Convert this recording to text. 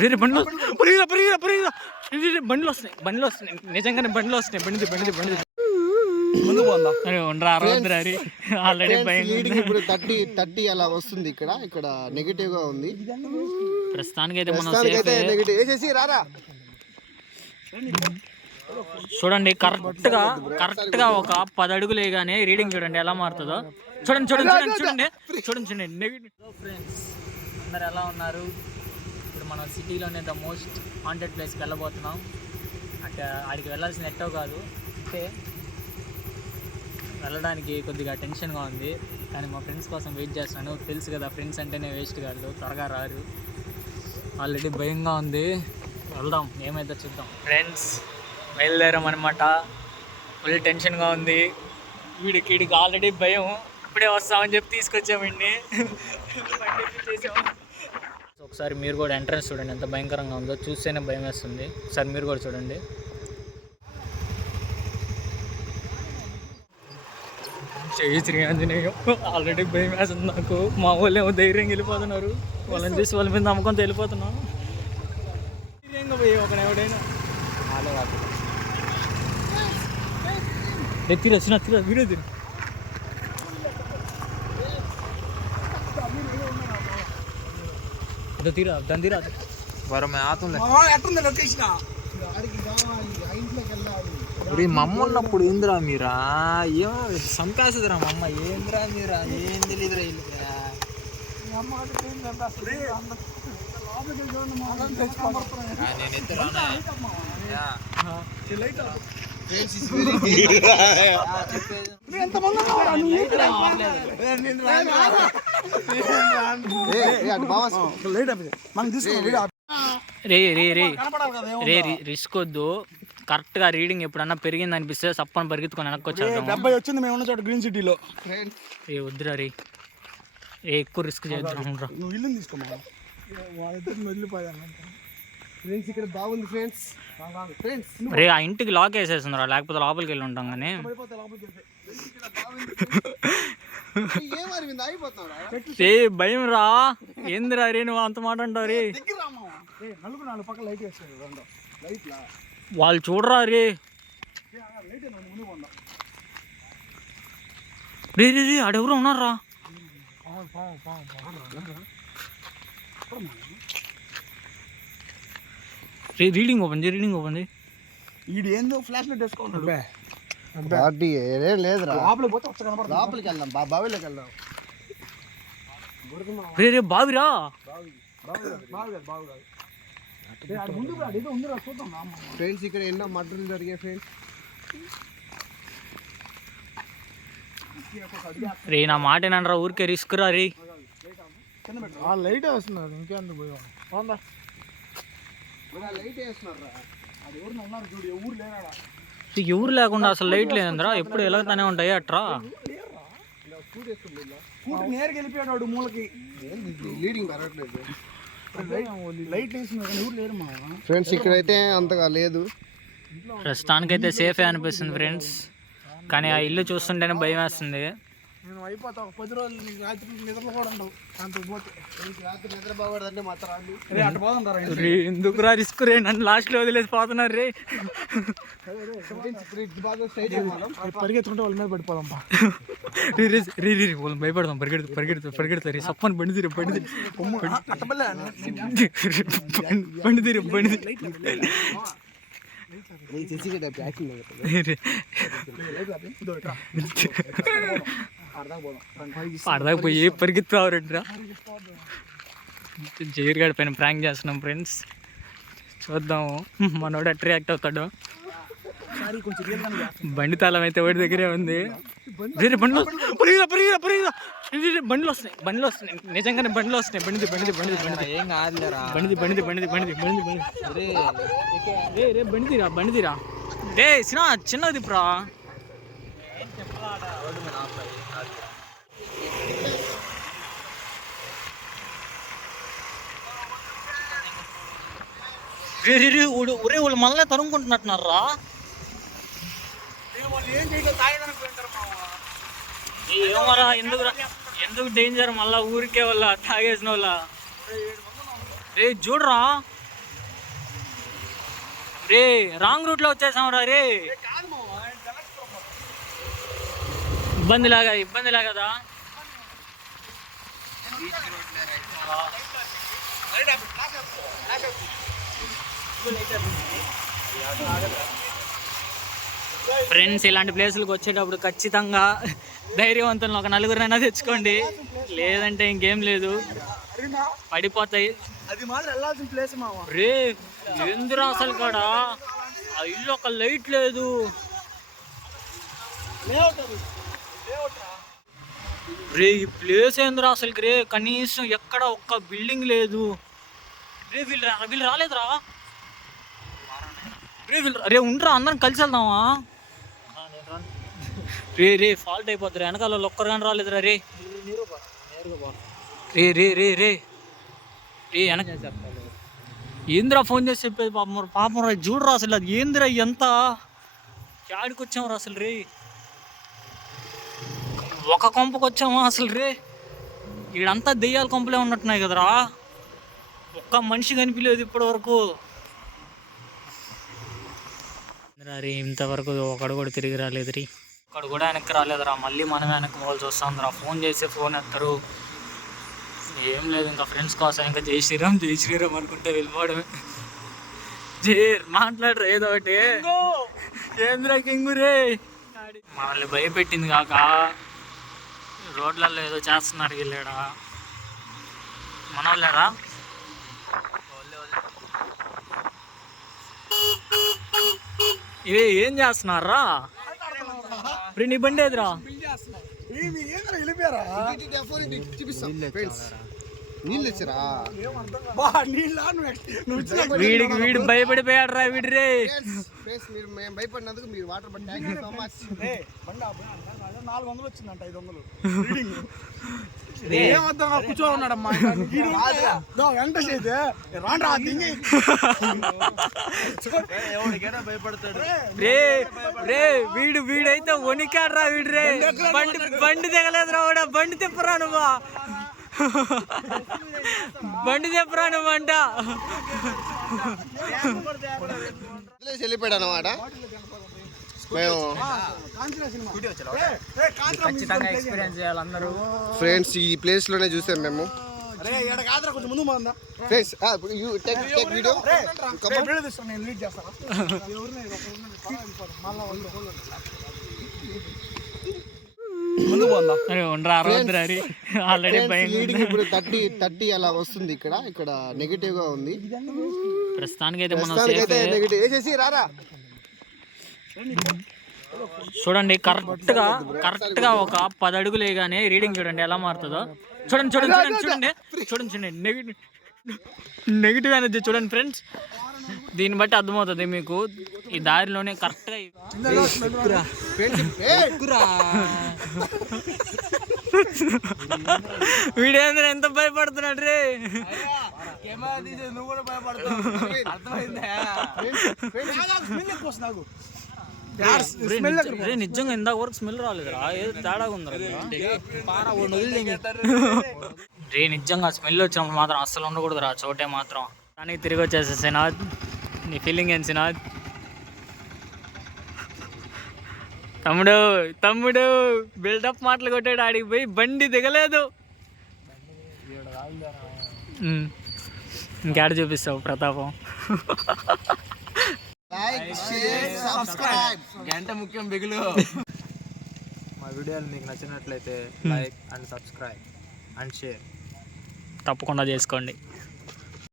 వేరే బండ్లు బండ్లు వస్తున్నాయి నిజంగానే బండ్లు వస్తున్నాయి. బండి ఆల్రెడీ ఇప్పుడు 30 అలా వస్తుంది. ఇక్కడ నెగిటివ్ గా ఉంది ప్రస్తుతానికి అయితే మనం చూడండి. కరెక్ట్ గా ఒక 10 అడుగులు వేయగానే రీడింగ్ చూడండి ఎలా మారుతుందో. చూడండి. ఫ్రెండ్స్ అందరు ఎలా ఉన్నారు? ఇప్పుడు మనం సిటీలోనే ద మోస్ట్ హాంటెడ్ ప్లేస్కి వెళ్ళబోతున్నాం. అంటే ఆడికి వెళ్ళాల్సిన ఎట్టో కాదు, అంటే వెళ్ళడానికి కొద్దిగా టెన్షన్గా ఉంది. కానీ మా ఫ్రెండ్స్ కోసం వెయిట్ చేస్తాను. తెలుసు కదా, ఫ్రెండ్స్ అంటేనే వేస్ట్ కాదు, త్వరగా రారు. ఆల్రెడీ భయంగా ఉంది. వెళ్దాం, ఏమైతే చూద్దాం. ఫ్రెండ్స్ బయలుదేరాం అనమాట. ఫుల్ టెన్షన్గా ఉంది. వీడికి ఆల్రెడీ భయం. ఇప్పుడే వస్తామని చెప్పి తీసుకొచ్చామండి. ఒకసారి మీరు కూడా ఎంట్రన్స్ చూడండి ఎంత భయంకరంగా ఉందో. చూస్తేనే భయం వేస్తుంది. ఒకసారి మీరు కూడా చూడండి. జై ఆంజనేయం. ఆల్రెడీ భయం వేస్తుంది నాకు. మా వాళ్ళు ఏమో ధైర్యంగా వెళ్ళిపోతున్నారు. వాళ్ళని చూసి వాళ్ళ మీద నమ్మకంతో వెళ్ళిపోతున్నాం. ధైర్యంగా పోయి ఒక ఎవడైనా తీరా వీడియో తీరా దాని తీరా మమ్మ ఉన్నప్పుడు ఏందిరా మీరా ఏమో సంపాసిదిరా మమ్మ. ఏందిరా మీరా ఏం తెలియదురా నేను ఎత్తురానా. రిస్క్ వద్దు. కరెక్ట్ గా రీడింగ్ ఎప్పుడన్నా పెరిగింది అనిపిస్తే సప్పని పరిగెత్తుకొని వెనక్కి వచ్చాను. 70 వచ్చింది మేము ఉన్న చోట గ్రీన్ సిటీలో. వద్దురా రే, ఎక్కువ రిస్క్ చేద్దాం. నువ్వు ఇల్లు తీసుకోమా, ఫ్రెండ్స్ ఇక్కడ బాగుంది ఫ్రెండ్స్. రే ఆ ఇంటికి లాక్ వేసేస్తుందిరా, లేకపోతే లోపలికి వెళ్ళి ఉంటాం. కానీ ఏ భయం రా. ఏందిరా రే నువ్వు అంత మాట అంటావు రే. వాళ్ళు చూడరా రే. రే ఆడెవరో ఉన్నారా. రీడింగ్ ఓపెన్ చేయి. ఈడు ఏందో ఫ్లాష్ లైట్ వేసుకున్నాడు. లేదురా, లోపలికి వెళ్దాం. బావిలోకి వెళ్దాం. రే బావిరా. ఫ్రెండ్స్ ఇక్కడ ఎన్నో మర్డర్లు జరిగాయి ఫ్రెండ్స్. రే నా మాట ఏనరా, ఊరికే రిస్క్ రా రే. లైట్ వేస్తున్నారు ఇంకెందుకు పోయాం. ఎవరు లేకుండా అసలు లైట్ లేదంద్రా. ఎప్పుడు ఎలాగతానే ఉంటాయి అట్రా. నేరుగా వెళ్ళిపోయాడు మూలకి. లైట్ ఫ్రెండ్స్ ఇక్కడైతే అంతగా లేదు. ప్రస్తుతానికైతే సేఫే అనిపిస్తుంది ఫ్రెండ్స్. కానీ ఆ ఇల్లు చూస్తుంటేనే భయం వేస్తుంది. నేను అయిపోతా 10 రోజులు నీకు రాత్రి నిద్రలు కూడా ఉండవు. రాత్రి నిద్ర బాగుంటే మాత్రం ఎందుకు రా రిస్క్ రే. నన్ను లాస్ట్లో వదిలేసి పోతున్నారు రే. పరిగెత్తుకుంటే వాళ్ళ మీద పడిపోదాం. వాళ్ళని భయపడదాం. పరిగెడతా రే. సప్పని బండి తీరు పడదాకా పోయి పరిగెత్తురావరండిరా. జైర్గాడి పైన ప్రాంక్ చేస్తున్నాం ఫ్రెండ్స్. చూద్దాము మనోడు అట్రాక్ట్ అవుతాడు. బండి తాళం అయితే ఒకటి దగ్గరే ఉంది. వేరే బండ్లు వస్తున్నాయి నిజంగానే బండ్లు వస్తున్నాయి. బండి తీరా రే. చిన్నది ప్రా. ఒరే వాళ్ళు మళ్ళీ తరుముకుంటున్నట్టున్నారా. ఏమరా ఎందుకు డేంజర్ మళ్ళా ఊరికే వాళ్ళ తాగేసిన వాళ్ళ. రే చూడరా రే, రాంగ్ రూట్లో వచ్చేసాం రా రే. ఇబ్బందిలా కదా. ఫ్రెండ్స్, ఇలాంటి ప్లేసులకు వచ్చేటప్పుడు ఖచ్చితంగా ధైర్యవంతులను ఒక నలుగురైనా తెచ్చుకోండి, లేదంటే ఇంకేం లేదు, పడిపోతాయి. అది మాత్రం వెళ్ళాల్సిన ప్లేస్ మావా. రే ఎందురా అసలు కాడ ఆ ఇల్లు ఒక లైట్ లేదు. రే ఈ ప్లేస్ ఏందిరా అసలుకి రే, కనీసం ఎక్కడ ఒక్క బిల్డింగ్ లేదు రే. వీళ్ళు రాలేదురా రే. రే ఉండరా, అందరం కలిసి వెళ్దామా రే. ఫాల్ట్ అయిపోతారు, వెనకాల ఒక్కరు కానీ రాలేదురా రే. రే వెనక ఏందిరా ఫోన్ చేసి చెప్పేది పాపం రా. చూడరా అసలు అది ఏందిరా, ఎంత ఆడికి వచ్చాము రా అసలు రే. ఒక కొంపకు వచ్చామా అసలు రే. ఈడంతా దెయ్యాల కొంపలే ఉన్నట్టున్నాయి కదరా, ఒక్క మనిషి కనిపించలేదు ఇప్పటి వరకు రే. ఇంతవరకు ఒకడు కూడా తిరిగి రాలేదు రీ, ఒకడు కూడా వెనక్కి రాలేదురా. మళ్ళీ మనమే వెనక్కి పోవాల్సి వస్తుందిరా. ఫోన్ చేస్తే ఫోన్ ఎత్తారు, ఏం లేదు. ఇంకా ఫ్రెండ్స్ కోసం ఇంకా జై శ్రీరామ్ అనుకుంటే వెళ్ళిపోవడమే. మాట్లాడరు ఏదో ఒకటి. ఏంద్రా కింగు రే, మనల్ని భయపెట్టింది కాక రోడ్లలో ఏదో చేస్తున్నారు వెళ్ళాడా మన వాళ్ళారా. ఏం చేస్తున్నారా నీ బండి ఏదిరా. వీడు భయపడిపోయాడు రా వీడు రే. భయపడినందుకు మీరు వాటర్ 400 వచ్చిందంట, 500 కూర్చో ఉన్నాడమ్మా. భయపడతాడు రే. వీడైతే వణికాడు రా వీడు రే. బండి దిగలేదురా వాడు. బండి తిప్పరా నువ్వా, బండి తిప్పరా నువ్వు అంట. వెళ్ళిపోయాడు అన్నమాట. ఖచ్చితంగా ఎక్స్పీరియన్స్ చేయాలి అందరూ. ఫ్రెండ్స్ ఈ ప్లేస్ లోనే చూసాం మేము. ఫ్రెండ్స్ వీడియో ఇప్పుడు 30 అలా వస్తుంది. ఇక్కడ నెగిటివ్ గా ఉంది ప్రస్తుతానికి అయితే. నెగిటివ్ వేసేసి రారా. చూడండి కరెక్ట్ గా ఒక 10 అడుగులు వేయగానే రీడింగ్ చూడండి ఎలా మారుతుందో. చూడండి నెగిటివ్ ఎనర్జీ చూడండి ఫ్రెండ్స్. దీన్ని బట్టి అర్థమవుతుంది మీకు ఈ దారిలోనే కరెక్ట్ గా. వీడేంద్ర ఎంత భయపడుతున్నాడు రే. నిజంగా ఇందాక వరకు స్మెల్ రాలేదురా, ఏదో తేడాగా ఉందిరా రే. నిజంగా స్మెల్ వచ్చినప్పుడు మాత్రం అస్సలు ఉండకూడదు రా చోటే మాత్రం. కానీ తిరిగి వచ్చేసేనా నీ ఫీలింగ్ ఏంటి సినాద్? తమ్ముడు బిల్డప్ మాటలు కొట్టాడు, ఆడికి పోయి బండి దిగలేదు. ఇంకేడ చూపిస్తావు ప్రతాపం? గంట ముఖ్యం బిగులు. మా వీడియోలు మీకు నచ్చినట్లయితే like and subscribe and share తప్పకుండా చేసుకోండి.